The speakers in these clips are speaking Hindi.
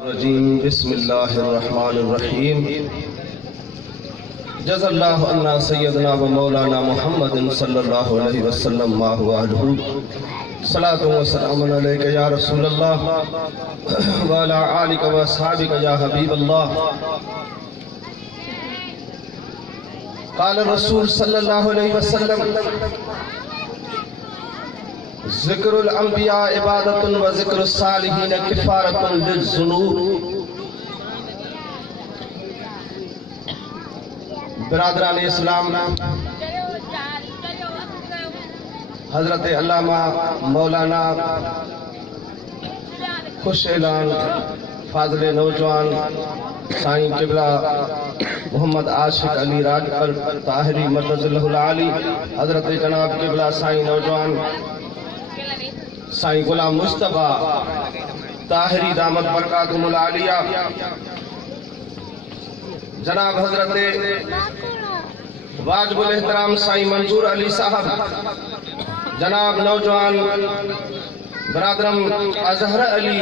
बिस्मिल्लाहिर्रहमानिर्रहीम। जज़ल्लाहु अन्ना सय्यदना व मौलाना मुहम्मदिन सल्लल्लाहु अलैहि वसल्लम मा हुवा अलहू। सलातु व सलामुन अलैका या रसूलल्लाह व अला आलिका व अस्हाबिका या हबीबल्लाह। क़ाल रसूल सल्लल्लाहु अलैहि वसल्लम ज़िक्रुल अंबिया इबादतुन व ज़िक्रुस सालिहीन किफ़ारतुन लिज़्ज़ुनूब। बिरादरान इस्लाम, हजरत अल्लामा मौलाना खुश ऐलान फाज़िल नौजवान साईं क़िबला मोहम्मद आशिक अली राजपर ताहिरी मर्कज़ुल आली, हजरत जनाब क़िबला साईं नौजवान साईं गुलाम मुस्तफा ताहिरी दामत बरकातुहुल आलिया, जनाब हजरत वाजिबुल एहतराम साईं मंजूर अली साहब, जनाब नौजवान बरादरम अजहर अली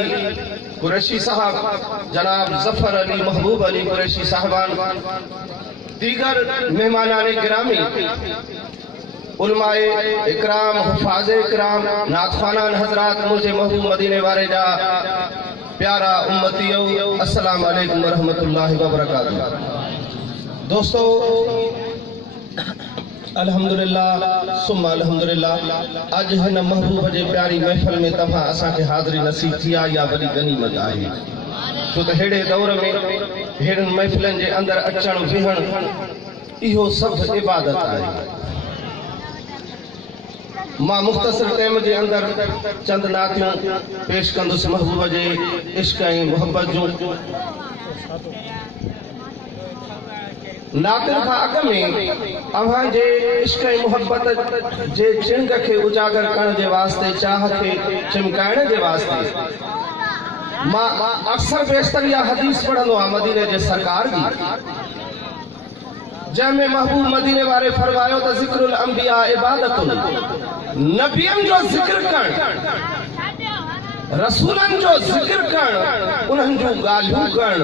कुरैशी साहब, जनाब जफर अली महबूब अली कुरैशी साहबान, दीगर मेहमानाने गिरामी, उलमाए इकराम, हुफाज़े इकराम, नातखानान हजरात, मुझे महबूब मदीने वाले जा प्यारा उम्मतियों, अस्सलाम वालेकुम रहमतुल्लाहि व बरकातुहू। दोस्तों, अल्हम्दुलिल्लाह सुम्मा अल्हम्दुलिल्लाह, अज हिन महबूब जे प्यारी महफिल में तव्हां असांखे हाज़िरी नसीब थी आहे, या वॾी गनीमत आहे। छो त हेड़े दौर में हेड़नि महफिलनि जे अंदरि अचण विहण इहो सभु इबादत आहे। मां मुख़्तसर टाइम जे अंदरि चंद नातियूं पेश कंदुसि महबूब जे इश्क ऐं मुहबत जूं। नातियुनि खां अॻु में अव्हां जे इश्क ऐं मुहबत जे चिंग खे उजागर करण जे वास्ते, चाह खे चिमकाइण जे वास्ते मां अक्सर बेशतर इहा हदीस पढ़ंदो आहियां मदीने जे सरकार जी, जंहिंमें महबूब मदीने वारे फरमायो त ज़िक्रुल अंबिया इबादतुन, नबियनि जो ज़िक्र करण, रसूलनि जो ज़िक्र करण, उन्हनि जूं ॻाल्हियूं करण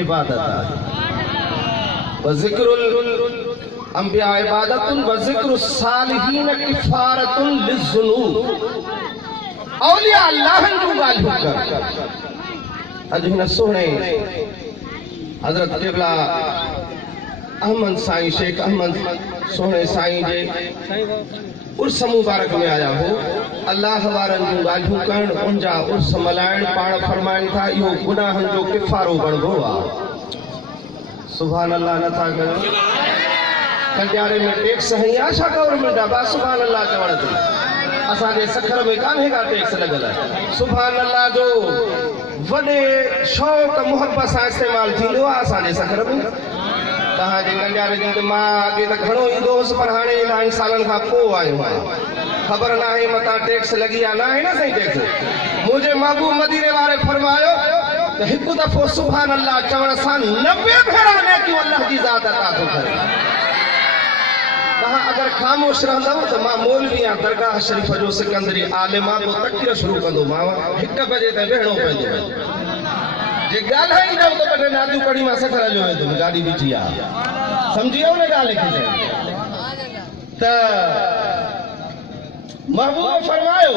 इबादत आहे। व ज़िक्रुल अंबिया इबादतुन व ज़िक्रुस सालिहीन किफ़ारतुन लिज़्ज़ुनूब। औलिया अल्लाहनि जूं ॻाल्हियूं करण। अॼु हिन सुहिणे हज़रत क़िबला अहमद साईं शेख अहमद सोहणे साईं जे उर्स मुबारक में आया हो। अल्लाह वारनि जूं ॻाल्हियूं करण, उनजा उर्स मल्हाइण, पाण फरमाइनि था इहो गुनाहनि जो किफ़ारो बणिबो आहे। सुभान अल्लाह नथा कयो। कंडियारे में टैक्स है या छा गवर्नमेंट आहे? सुभान अल्लाह चवण ते असांजे सखर में कान्हे का टैक्स लॻल आहे। सुभान अल्लाह जो वॾे शौक़ मुहबत सां इस्तेमालु थींदो आहे असांजे सखर में। तव्हांजे कंडियारे जी मां अॻे त घणो ईंदो हुउसि, पर हाणे इलाही सालनि खां पोइ आयो आहियां। ख़बर न आहे मथां टैक्स लॻी आहे न आहे न साईं टैक्स। मुंहिंजे महबूब मदीने वारे फरमायो त हिकु दफ़ो सुभान अल्लाह चवण सां 90 भेरा नेकियूं अल्लाह जी ज़ात अता थो करे। तव्हां अगरि ख़ामोश रहंदव त मां मौलवी आहियां, दरगाह शरीफ़ जो सिकंदरी आलिम आहे, पोइ तक़रीर शुरू कंदोमांव। 1 बजे ताईं वेहणो पवंदो। जे ॻाल्हाईंदव त 2 नातियूं पढ़ी मां सफ़र हलियो वेंदुमि, गाॾी बीठी आहे। सम्झी वियो न ॻाल्हि खे? त महबूब फरमायो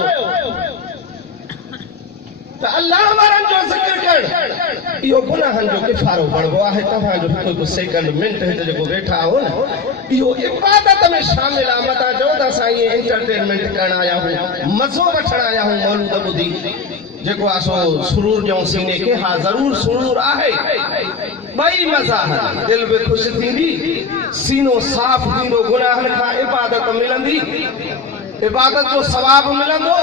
त अल्लाह वारनि जो ज़िक्र करण इहो गुनाहनि जो किफ़ारो बणिबो आहे। तव्हांजो हिकु सेकंड मिंट हिते जेको वेठा हो न, इहो इबादत में शामिल आहे। मथां चओ था साईं एंटरटेनमेंट करण आया हूं, मज़ो वठण आया हूं, मौलूद ॿुधी जेको आहे सो सुरूर ॾियूं सीने खे। हा ज़रूर सुरूर आहे, ॿई मज़ा आहिनि। दिलि बि ख़ुशि थींदी, सीनो साफ़ थींदो, गुनाहनि खां इबादत मिलंदी, इबादत जो सवाब मिलंदो।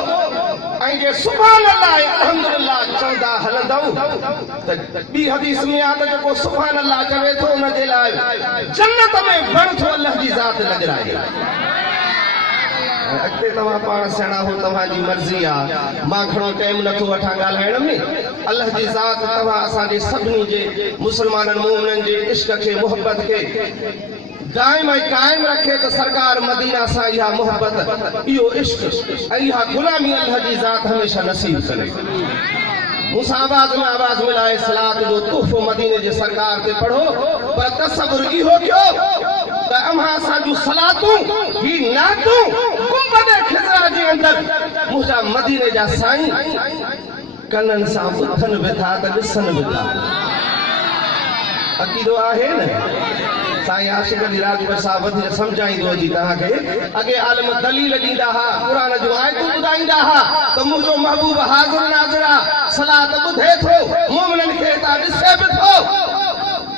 ऐं जे सुभान अल्लाह अल्हम्दुलिल्लाह चवंदा हलंदव त ॿी हदीस में आहे त जेको सुभान अल्लाह चवे थो उन जे लाइ जन्नत में वण थो अल्लाह जी ज़ात नज़राए। अॻिते तव्हां पाण सियाणा हो, तव्हांजी मर्ज़ी आहे। मां घणो टाइम नथो वठां ॻाल्हाइण में। अल्लाह जी ज़ात तव्हां असांजे सभिनी जे मुस्लमाननि मोमिननि जे इश्क खे, मुहबत खे दाइम कायम रखे तो सरकार मदीना सा यह मोहब्बत इहो इश्क यह गुलामी अल्लाह की जात हमेशा नसीब करे। मूसा आवाज में आवाज मिलाए सलात जो तोहफो मदीने जे सरकार ते पढ़ो पर तसव्वुर ई हो क्यों त अम्हा सा जो सलातू ही नातू गुंबद खिजरा जे अंदर मुजा मदीने जा साईं कनन सा बुधन बेथा त दिसन बेथा अकीदो आहे न साईं आशिक़ अली राजपूत साहब वधीक सम्झाईंदो जी तव्हांखे अॻे आलिम दलील ॾींदा हुआ क़ुरान जूं आयतूं ॿुधाईंदा हुआ त मुंहिंजो महबूब हाज़िर नाज़िर आहे सलात ॿुधे थो मोमिननि खे त ॾिसे बि थो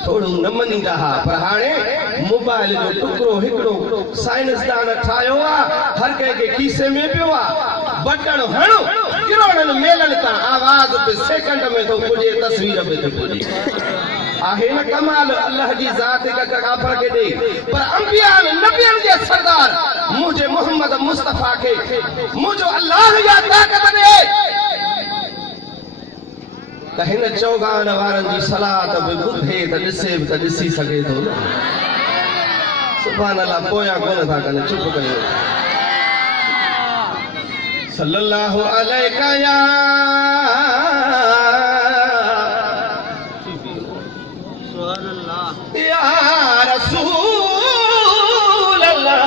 थोरो न मञींदा हुआ पर हाणे मोबाइल जो टुकड़ो हिकिड़ो साइंसदान ठाहियो आहे हर कंहिंखे खीसे में पियो आहे बटण हणो किरोड़नि मेलनि तां आवाज़ पे सेकंड में थो पुॼे तस्वीर में थो पुॼे आहे न कमाल अल्लाह जी ज़ात का काफ़र के दे पर अंबिया नबियन जे सरदार मुझे मोहम्मद मुस्तफा के मुझो अल्लाह या ताकत दे त हिन चौगान वारनि जी सलात बि ॿुधे त ॾिसे बि त ॾिसी सघे थो न सुभान अल्लाह पोयां कोन था कनि चुप कयो सल्लल्लाहु अलैका या रसूल अल्लाह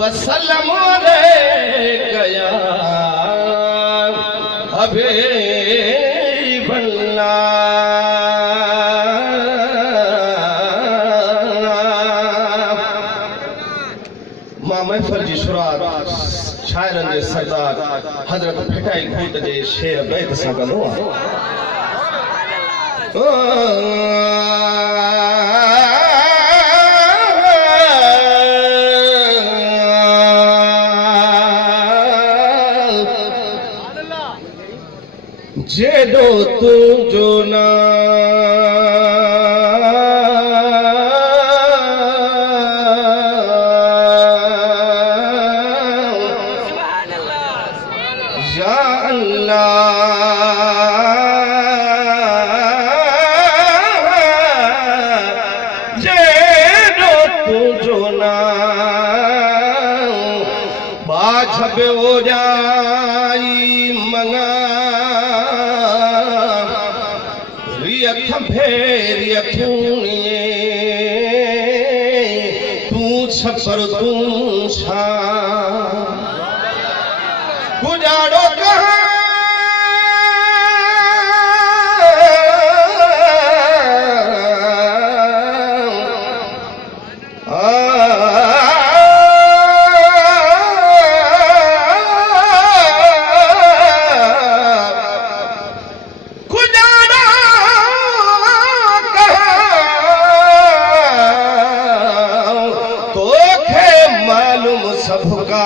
वसल्लम अलैका या हबीब अल्लाह मां महफिल जी शुरुआत शाइरनि जे सरदार हज़रत फिटाई खूट जे शेर बैत सां कंदो आहियां जेॾो तुंहिंजो या अल्लाह जेॾो तुंहिंजो बाझ ओॼाई मङा भेरिय तू छपर तू छा गुजारो कहाँ सबका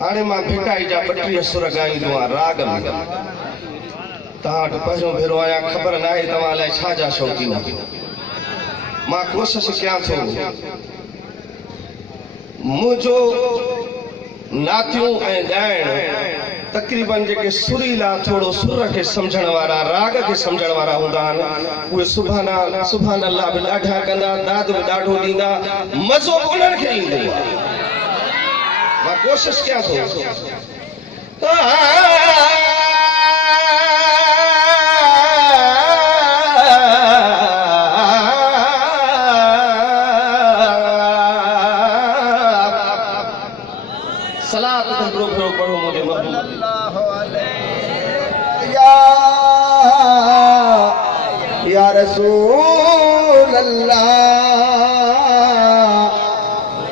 हाणे मां भिटाई जा 32 सुर ॻाईंदो आहियां राग में तव्हां वटि पहिरियों भेरो आहियां ख़बर न आहे तव्हां लाइ छा जा शौक़ीन मां कोशिशि कयां थो मुंहिंजो नातियूं ऐं ॻाइण तकरीबन जेके सुरीला थोड़ो सुर के समझण वारा राग के समझण वारा हुंदा आहिनि उहे सुभान अल्लाह बि ॾाढा कंदा दाद बि ॾाढो ॾींदा मज़ो उन्हनि खे ईंदो आहे मां कोशिशि कयां थो सलात तकरो भेरो पढ़ो मुझे महबूब या रसूल अल्लाह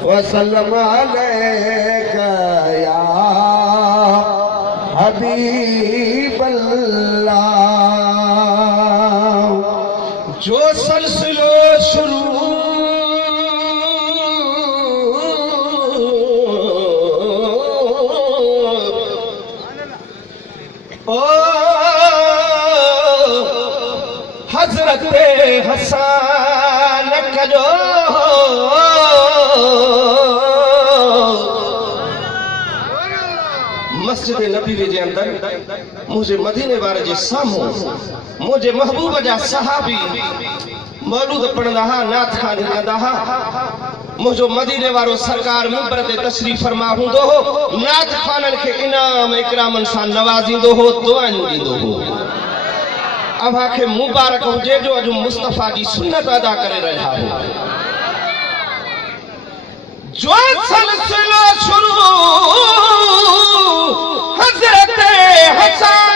वसल्लम अलैका या हबीब अल्लाह जो सिलसिलो शुरू हजरत हसन कजो मस्जिद नबी जे अंदर मुझे मदीने वारे जे साम्हूं मुझे महबूब जा सहाबी मौलूद पढ़ंदा हा, नाथ खानी कंदा हा। मुझो मदीने वारो सरकार मिंबर ते तशरीफ फरमा हुंदो हो, नाथ खानन खे इनाम इकरामन सां नवाज़ींदो हो, दुआऊं ॾींदो हो। अव्हां खे मुबारक हुजे जो अॼु मुस्तफ़ा जी सुन्नत अदा करे रहिया हो। जो सिलसिलो शुरू हज़रत हसन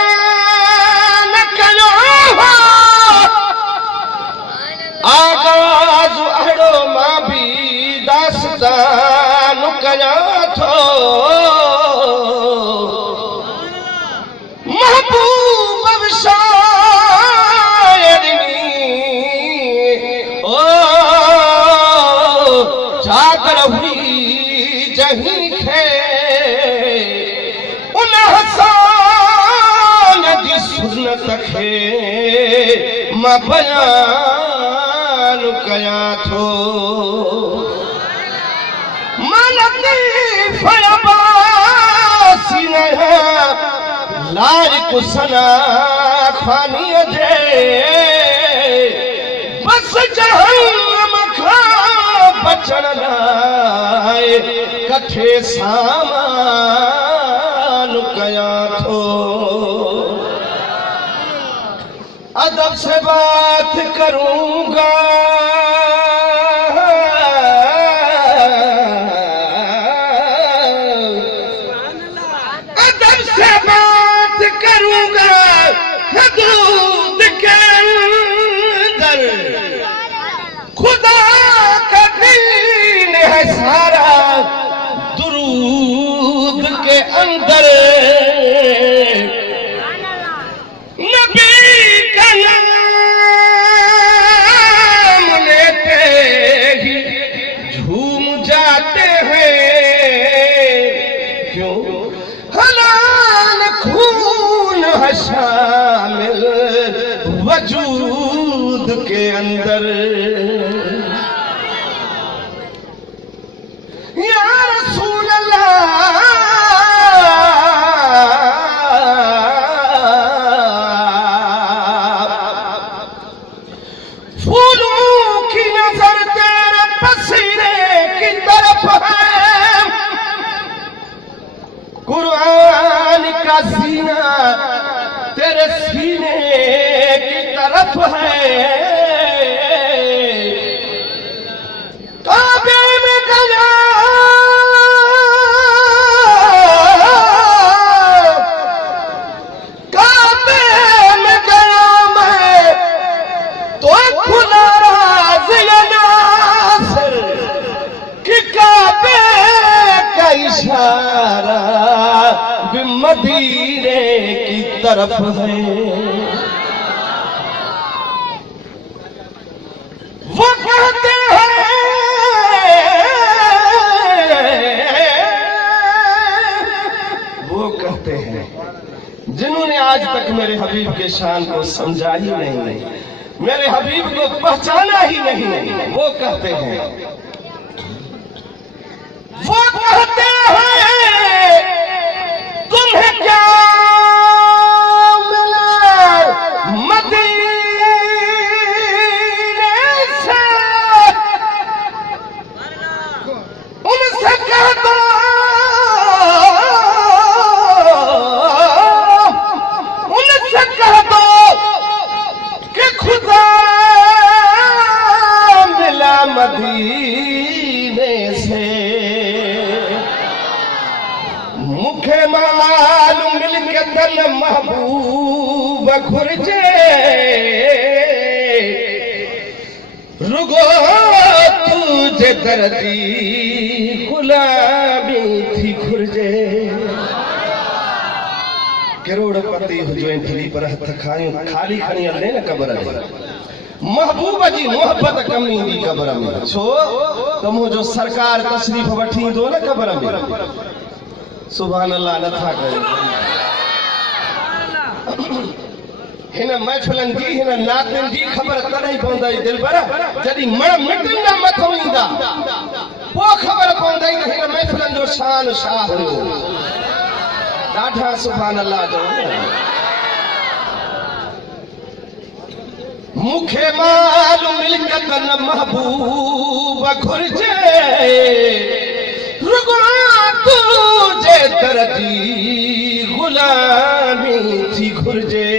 कयो हो, आगाज़ अहिड़ो मां बि दास्तान कयां थो। महबूब शायरी ओ चादर हुई जहीं खे उन हसन जी सुन्नत खे मां बयान कयां थो। मां लतीफ़ अब्बासी लारिक सना खानी जे बस जहन्नम खां बचण लाइ कठे सामान कयां थो। अदब से बात करूंगा, अदब से बात करूंगा, हदूद के अंदर खुदा का दीन है सारा, दुरूद के अंदर नबी का नाम लेते ही झूम जाते हैं। क्यों? हलाल खून है शामिल वजूद के अंदर। या रसूल अल्लाह, फूलों की नजर तेरे पसीने की तरफ है, कुरान का सीना तेरे सीने की तरफ है। काबे में गया मैं तो खुला राज़िया नासिर कि काबे का इशारा भी मदीने की तरफ है। वो कहते हैं, वो कहते हैं जिन्होंने आज तक मेरे हबीब के शान को समझा ही नहीं, मेरे हबीब को पहचाना ही नहीं, वो कहते हैं, वो कहते हैं तुम्हें क्या मिला मदीने से, उनसे कह दो कि खुदा मिला मदीने से। मुखे मालूम मिल के दल महबूब घुरजे, रुगो तुझे दर्दी गुलाबी थी घुरजे। करोड़पति हुजे दिली पर हथ खायूं खाली खणी हले न कबर में, महबूब जी मोहब्बत कम ईंदी कबर में। छो त मुंहिंजो सरकार तशरीफ़ वठी ईंदो न कबर में। सुभान अल्लाह नथा कयो। हिन महफ़िलन जी, हिन नातनि जी ख़बर तॾहिं पवंदई दिलबर जॾहिं मण मिटंदा मथां ईंदा, पोइ ख़बर पवंदई त हिन महफ़िलन जो शान छा हुयो। ॾाढा सुभान अल्लाह जो। मुखे माल मिलकत न महबूब घुर्जे रुगो तुझे दर्जी गुलामी थी घुर्जे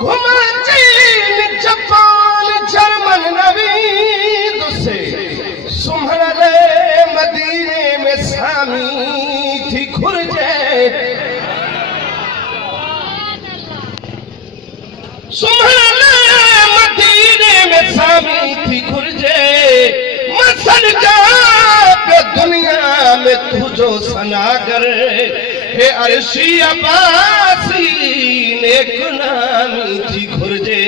घुमा चीन जापान जर्मन नवीद से सुमहरे मदीने में सामी थी घुर्जे सुमहरे मदीने में सामी थी घुर्जे मसन जा पे दुनिया में तुझो सनागर हे अर्शी अब्बासी नेक नामी थी घुर्जे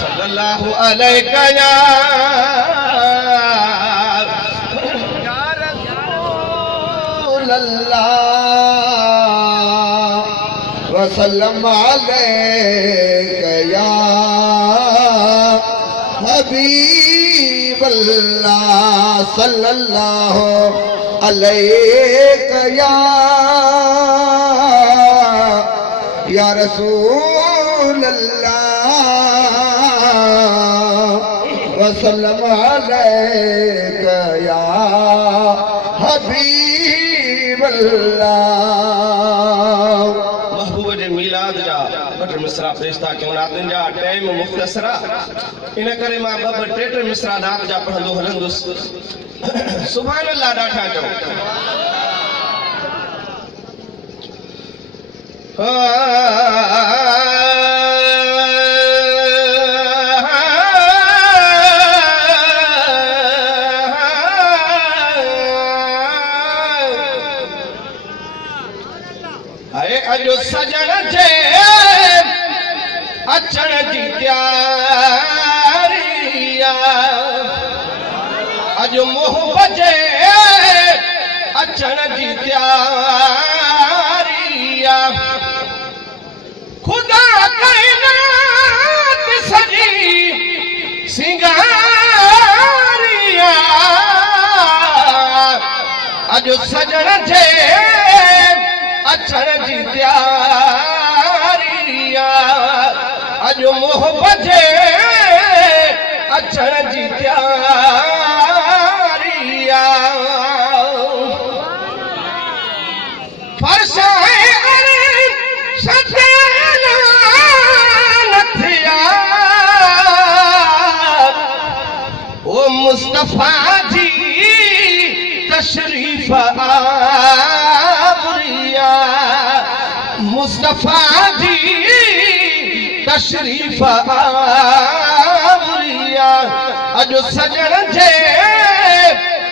सल्लल्लाहु अलैका या रसूल अल्लाह वसल्लम अलैका या हबीब अल्लाह सल्लल्लाहु अलैका या रसूल अल्लाह वसल्लम अलैका या हबीब अल्लाह महबूब जे मिलाद जा बटर मिसरा फरिश्ता क्यों नातन जा टाइम मुख्तसरा इन करे मां ब टे टे मिसरा नात जा पढ़ंदो हलंदुस सुभान अल्लाह ॾाढा चओ हाय अजो सजण जे अचण जी तयारी अजो मोहब्बत जे अचण जी तयारी खुदा कायनात सजी सिंगारिया अजो सजण जे अचण जी तयारी अजो मोहब्बत जे अचण जी तयारी फरसाए ओ मुस्तफा जी तशरीफ आवरिया मुस्तफा जी तशरीफ आवरिया अजो सजण जे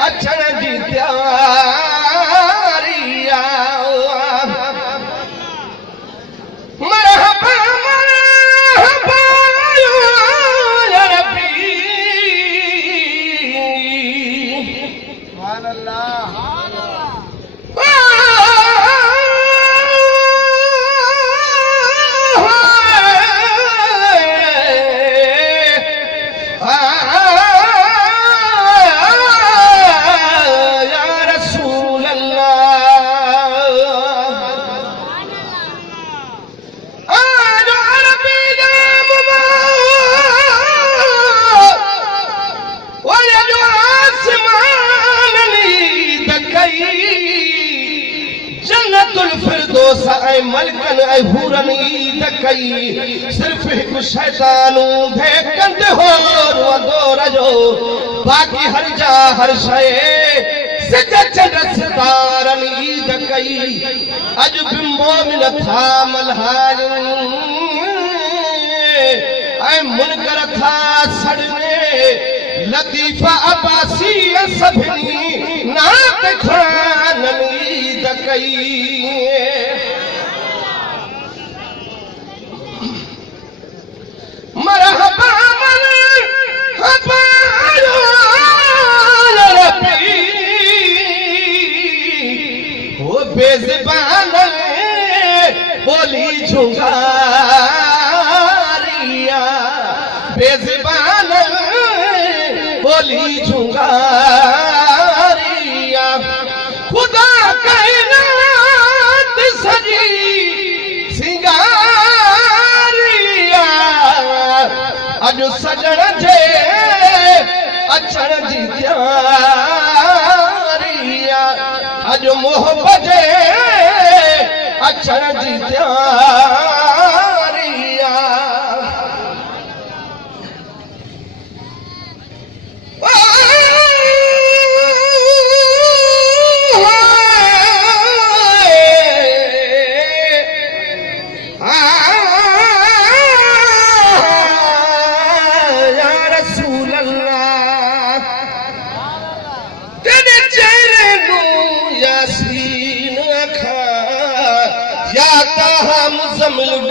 अचण जी तयारी मरहबा मरहबा या रब्बी सुभान अल्लाह जन्नतुल फिरदौस ऐं मलकन ऐं हूरन ईद कई सिर्फ हिकु शैतान कंदे हो रोंदो रजो बाक़ी हर जा हर शइ सिज चंड सितारन ईद कई अॼु बि मोमिन था मल्हायूं ऐं मुनकर था सड़ने लतीफ़ा अब्बासी सभिनी नात ख़ुरानन ईद कई मरहबा मरहबा या रब्बी वो बेज़बान बोली झुंगारिया बेज़बान बोली झुंगारिया खुदा कायनात सजी सिंगारिया सजण जे अचण जी तयारी अॼु मोहबत जे अचण जी तयारी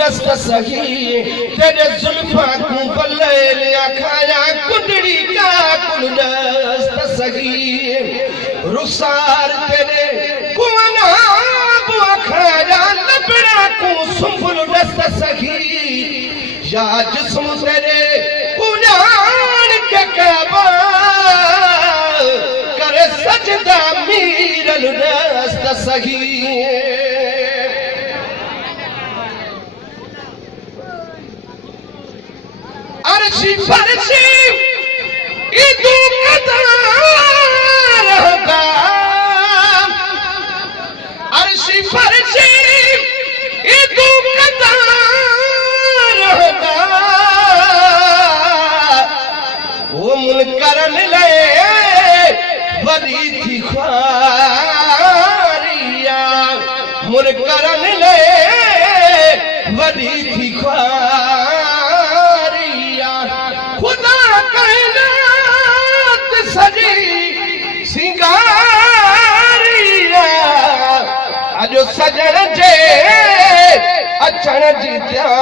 दस्त सही तेरे जुल्फा को बल्ले खाया कुंडड़ी का कुल दस्त सही रुसार तेरे कुआना बुआ खाया लबड़ा को सुंबुल दस्त सही या जिस्म तेरे कुरान के काबा करे सजदा मीरल दस्त सही अर्शी फरशी इदू कदार होगा अर्शी फरशी इदू कदार होगा वो मुनकरन ले वरी थी ख्वारिया मुनकरन ले वरी थी खुदा कायनात सजी सिंगारिया अॼु सजण जे अचण जी तयारी